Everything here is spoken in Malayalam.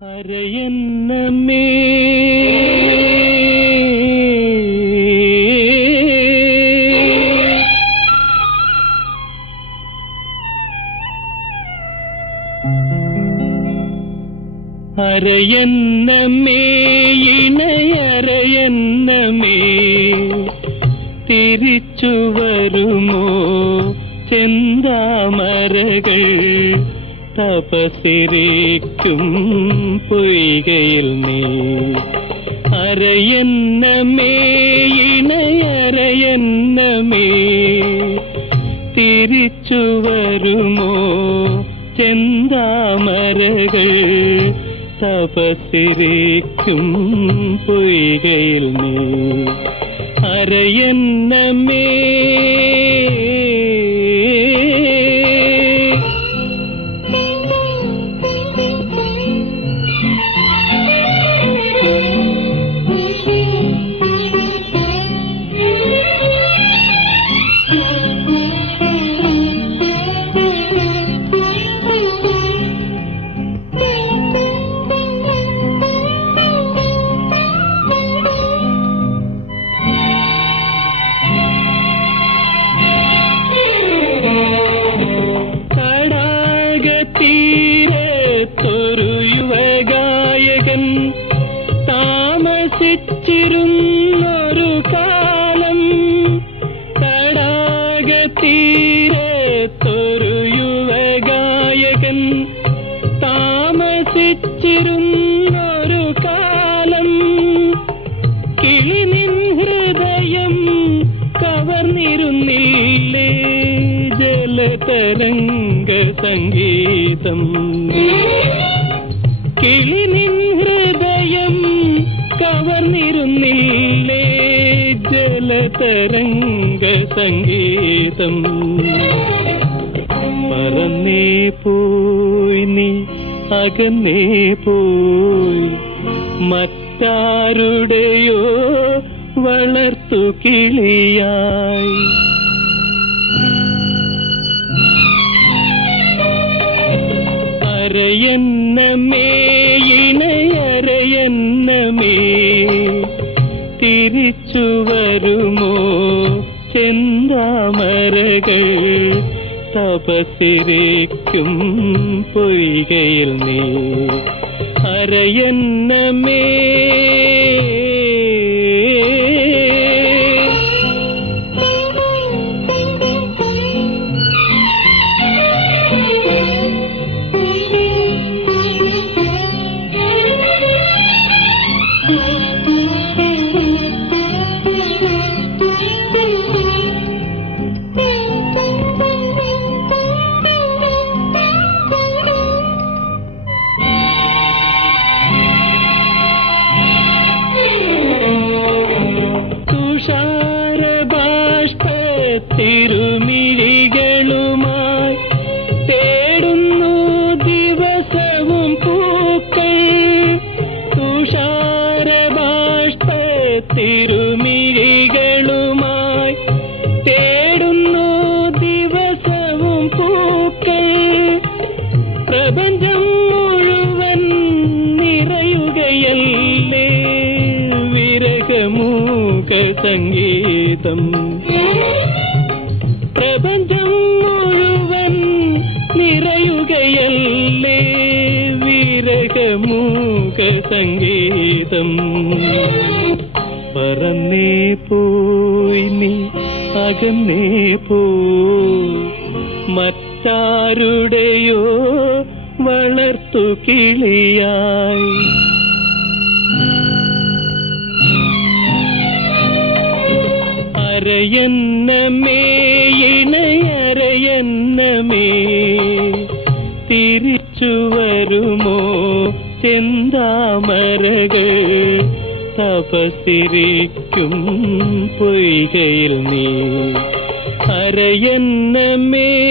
അരയന്നമേ അരയന്നമേ തിരിച്ചു വരുമോ ചെന്താമരകൾ? തപസിരിക്കും പൊയ്കയിൽ നീ അരയന്നമേ ഇണയരയന്നമേ തിരിച്ചു വരുമോ ചെന്താമരകൾ തപസിരിക്കും പൊയ്കയിൽ നീ അരയന്നമേ താമസിച്ചിരുന്നൊരു കാലം തടാകത്തീരത്തൊരു യുവഗായകൻ താമസിച്ചിരുന്നൊരു കാലം കിളിനിൻ ഹൃദയം കവർന്നിരുന്നില്ലേ ജലതരംഗ സംഗീതം. സംഗീതം. പറന്നേ പോയി നീ അകന്നേ പോയി. മറ്റാരുടെയോ വളർത്തു കിളിയായി. അരയന്നമേ ഇണയരയന്നമേ. തിരിച്ചു വരുമോ? ചെന്താമരകൾ തപസിരിക്കും പൊയ്കയിൽ നീ. അരയന്നമേ സംഗീതം. പ്രപഞ്ചം മുഴുവൻ നിറയുകയല്ലേ വിരകമൂക സംഗീതം. പറന്നേ പോയി നീ അകന്നേ പോ. മറ്റാരുടെയോ വളർത്തു കിളിയായി അരയന്നമേ ഇണയരയന്നമേ. തിരിച്ചു വരുമോ ചെന്താമരകൾ? തപസിരിക്കും പൊയ്കയിൽ നീ. അരയന്നമേ